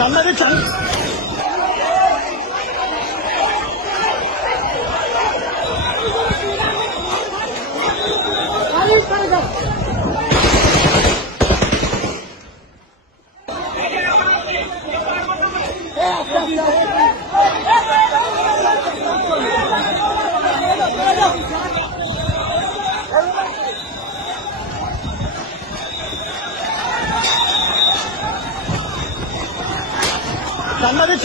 আপনাদের আপনাদের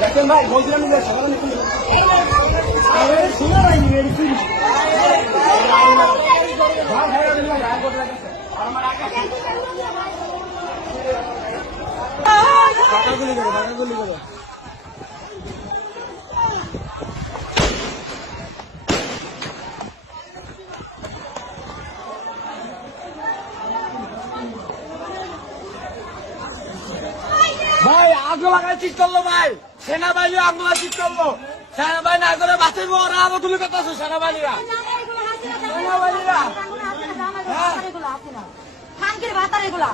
দেখেন ভাই বলছিলাম যে শোনা হয়নি মেডিসিন গুলি করো ভাই আগুন লাগার ঠিক করলো ভাই সেনাবাহিনী আগুন ঠিক করলো সেনাবাহিনী আগুনে বাঁচাইব ওরা আরো গুলি করতেছে সেনাবাহিনীরা ভাতার এগুলা